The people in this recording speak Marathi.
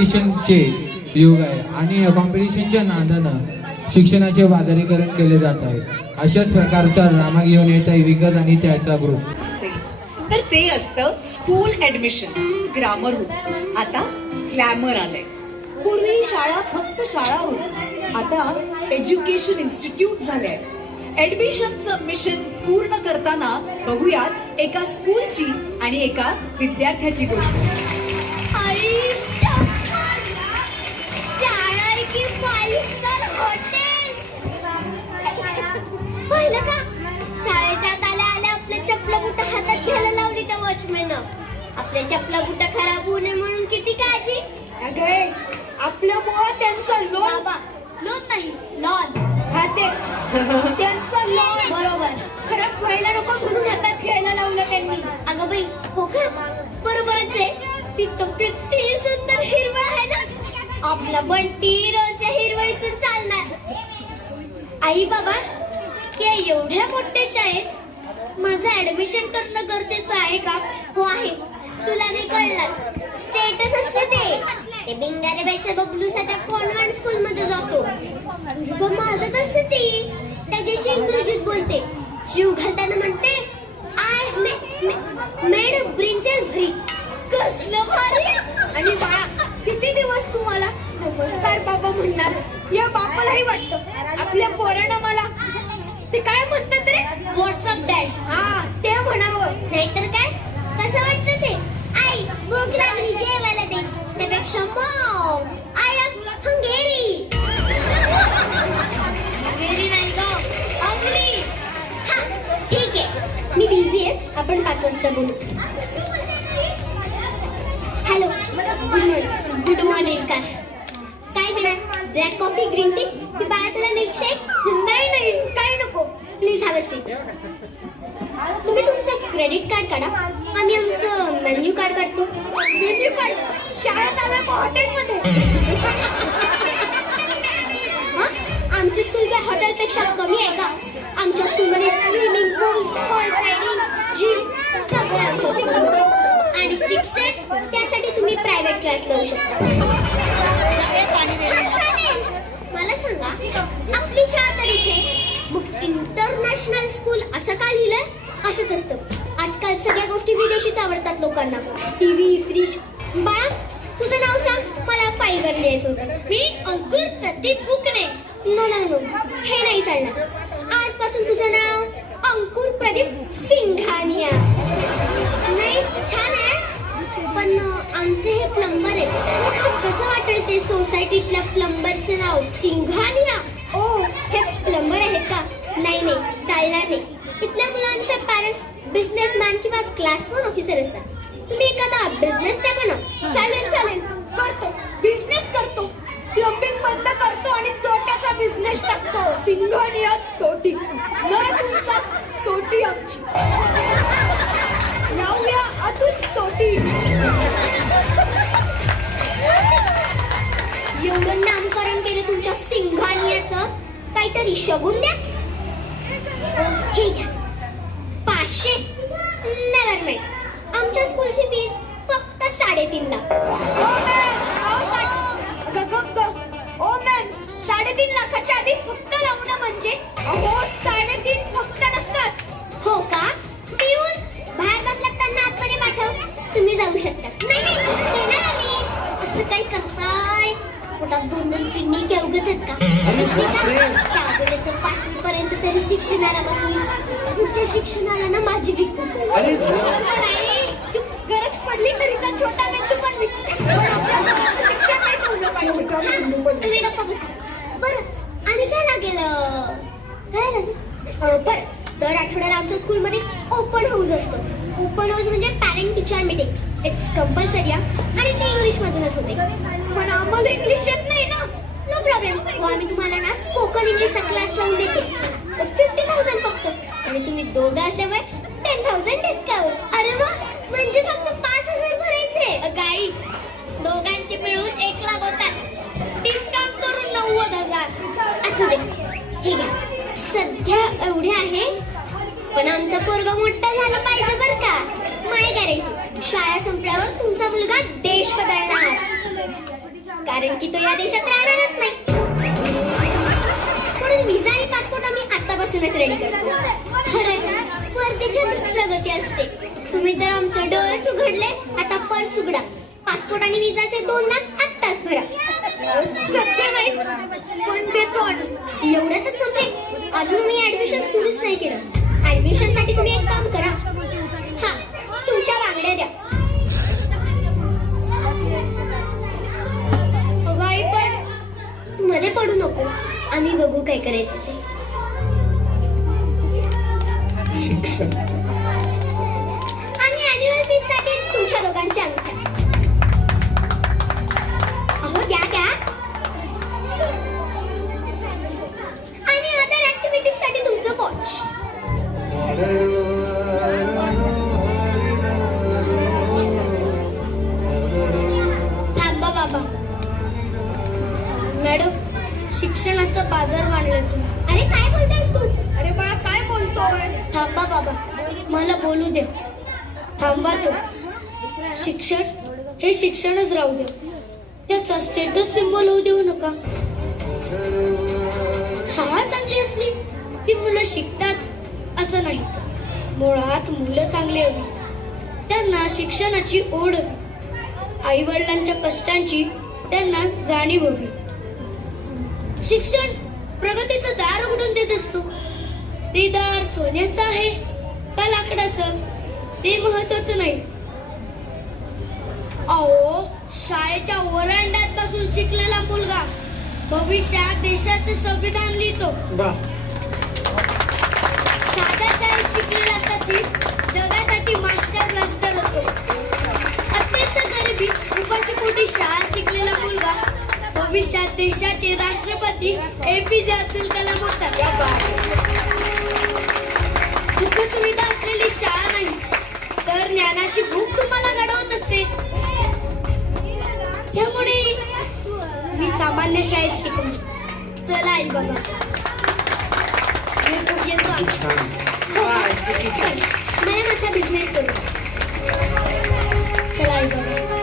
कॉम्पिटिशनचे युग आहे आणि कॉम्पिटिशनच्या नादानं शिक्षणाचे बाजारीकरण केले जात आहे. अशाच प्रकारचा ड्रामा घेऊन येत आहे विगत आणि त्याचा ग्रुप. तर ते असतं स्कूल ऍडमिशन ग्रामर होत. आता ग्लॅमर आलंय. पूर्वी शाळा फक्त शाळा होती, आता एज्युकेशन इन्स्टिट्यूट झालंय. ऍडमिशनचं मिशन पूर्ण करताना बघूयात एका स्कूलची आणि एका विद्यार्थ्याची गोष्ट. पहिलं का शाळेच्या आल्या आल्या आपल्या चपला बुटा हातात घ्यायला लावली त्या वॉचमॅन. आपल्या चपला बुटा खराब होऊ नये म्हणून किती काळजी. आपल्यामुळे त्यांचा लोन नाही लॉन. हा तेच त्यांचा लॉन बरोबर. खराब व्हायला नको म्हणून हातात घ्यायला लावलं त्यांनी. अगं बाई हो का बरोबरच आहे. किती सुंदर हिरवळ आहे ना. आपला बंटी रोजच्या हिरवळीतून चालणार. आई बाबा या एवढ्या मोठ्या शाळेत माझं ऍडमिशन करणं गरजेचं आहे का? हो आहे. तुला नाही कळलं स्टेटस असते ते बिंगारे बाईचा बबलू सध्या कॉन्व्हेंट स्कूल मध्ये जातो. माझं तसं ती त्याच्याशी इंग्रजीत बोलते. जीव घालताना म्हणते आय मेड ब्रिंजल भरी. कसलं भारी. आणि बाळा किती दिवस तुम्हाला नमस्कार बाबा म्हणणार. या बापालाही वाटतं आपल्या पोरानं मला ते काय म्हणतात रे व्हॉट्सअप डॅड. हा ते म्हणावं. नाहीतर काय कसं वाटतं ते. आई भूक लागली जेवायला दे. त्यापेक्षा mom I am hungry. Hungry नाही ग हंगरी. हा ठीक आहे मी बिझी आहे. आपण 5 वाजता बोलू. Hello good morning. नमस्कार. काय पिणार ब्लॅक कॉफी ग्रीन टी की बाळा तुला मिल्कशेक? नाही काय नको. Please have a seat. तुम्ही तुमचं क्रेडिट कार्ड काढा. आम्ही आमचं मेन्यू कार्ड काढतो. मेन्यू कार्ड शाळेत आलं का हॉटेलमध्ये? आमची स्कूल काय हॉटेलपेक्षा कमी आहे का? आमच्या स्कूलमध्ये स्विमिंग पूल हॉर्स रायडिंग जिम सगळं आमच्या स्कूलमध्ये. आणि शिक्षण त्यासाठी तुम्ही प्रायव्हेट क्लास लावू शकता. मला सांगा आपली शाळा तर इथे इंटरनॅशनल स्कूल असं का लिहिलंय? असंच असतं. आजकाल सगळ्या गोष्टी विदेशीच आवडतात लोकांना. TV fridge. बाळा तुझं नाव सांग. मला फाईलवर लिहायचं होतं. मी अंकुर प्रदीप बुकने. नो हे नाही चालणार. आजपासून तुझं नाव अंकुर प्रदीप सिंघानिया. नाही छान आहे पण आमचे हे प्लंबर आहेत. कसं वाटेल ते सोसायटीतल्या प्लंबरचं नाव सिंघानिया? ओ हे प्लंबर आहेत का? नाही चालणार नाही. इथल्या मुलांचे पॅरेंट्स बिझनेसमॅन किंवा क्लास 1 ऑफिसर असतात. तुम्ही एखादा बिझनेस टाका ना. चालेल करतो. बिझनेस करतो. प्लंबिंग बंद करतो आणि तोट्याचा बिझनेस टाकतो. सिंघानिया तोटी. न तुमचा तोटी आमची. नावया अतुल तोटी. एवढं नामकरण केलं तुमच्या सिंघानियाचं. काहीतरी शगून द्या. हे घ्या 500. Never mind. आमच्या स्कूलची फीस फक्त 3.5 लाख. ओ मॅम 3.5 लाखाच्या आधी फक्त लावणं म्हणजे 3.5 फक्त नसतात. हो का? पिऊन बाहेर बसलात त्यांना आतमध्ये पाठव. तुम्ही जाऊ शकता. नाही देणार आम्ही. असं काय करताय? पोटात 2 किडनी केवगच आहेत का? त्यावेळेचं 5वी पर्यंत तरी शिक्षण आरामात होईल. पुढच्या शिक्षणाला ना माझी विकून गरज पडली तरीचा छोटा मेंदू पण शिक्षण नाही ठेवलं पाहिजे. तुम्ही गप्पा बसा. बरं आणि काय लागेल? बरं दर आठवड्याला आमच्या स्कूलमध्ये ओपन हाऊस असतं. ओपन हाऊस म्हणजे parent teacher meeting. It's compulsory आणि ते इंग्लिश मधूनच होते. पण आम्हाला इंग्लिश येत नाही ना. No problem. आम्ही तुम्हाला ना स्पोकन इंग्लिशचा क्लास लावून देतो. 50,000 फक्त. आणि तुम्ही दोघं असल्यामुळे 10,000 डिस्काउंट. अरे वा म्हणजे फक्त 5,000 भरायचे. गाई दोघांचे मिळून 1 लाख होतात. डिस्काउंट करून 90,000. असू दे हे घ्या. सध्या एवढे आहे पण आमचा पोरगा मोठा झाला पाहिजे बरं का. माय गॅरंटी शाळा संपल्यावर तुमचा मुलगा देश बदलणार. कारण की तो या देशात राहणारच नाही. म्हणून व्हिसा आणि पासपोर्ट आम्ही आतापासूनच रेडी करतो. खरं परदेशातच प्रगती असते. तुम्ही तर आमचं डोळेच उघडले, आता पर्स उघडा. पासपोर्ट आणि व्हिसाचे 2 लाख आत्ताच भरा. सध्या नाही पण देतो आणून. एवढ्यातच संपले? अजून मी ऍडमिशन सुरूच नाही केलं. ऍडमिशन साठी तुम्ही एक काम करा. हा, तुमच्या बांगड्या द्या. अगं आई पण तू मध्ये पडू नको. आम्ही बघू काय करायचं ते. शिक्षण आणि अॅन्युअल फीस साठी तुमच्या दोघांच्या अंगठ्या. अहो द्या द्या. आणि अदर ऍक्टिव्हिटीज साठी तुमचं वॉच. थांबा बाबा. मॅडम, शिक्षणाचा बाजार मांडलाय तुम्ही. अरे काय बोलतोयस तू? अरे बाळा काय बोलतोय? थांबा बाबा. मला बोलू द्या. थांबा तो. शिक्षण हे शिक्षणच राहू द्या. त्याचा स्टेटस सिम्बॉल होऊ देऊ नका. शाळा चांगली असली की मुलं शिकतात असं नाही. मुळात मुलं चांगली हवी. त्यांना शिक्षणाची ओढ हवी. आई वडिलांच्या कष्टांची त्यांना जाणीव हवी. शिक्षण प्रगतीचं दार उघडून देत असतो. ते दार सोन्याचं आहे का लाकडाचं ते महत्वाचं नाही. अहो, शाळेच्या वरांड्यात बसून शिकलेला मुलगा भविष्यात देशाचे संविधान लिहितो. साध्या शाळेत शिकलेला सचिन जगासाठी मास्टर ब्लास्टर होतो. अत्यंत गरिबी उपाशीपोटी शाळा शिकलेला मुलगा भविष्यात देशाचे राष्ट्रपती APJ अब्दुल कलाम होतात. सुखसुविधा असलेली शाळा नाही तर ज्ञानाची भूक तुम्हाला घडवत असते. त्यामुळे मी सामान्य शाळेत शिकणार. चला आई बाबा, येतो आम्ही. मला माझा बिझनेस करू. चला आई बाबा.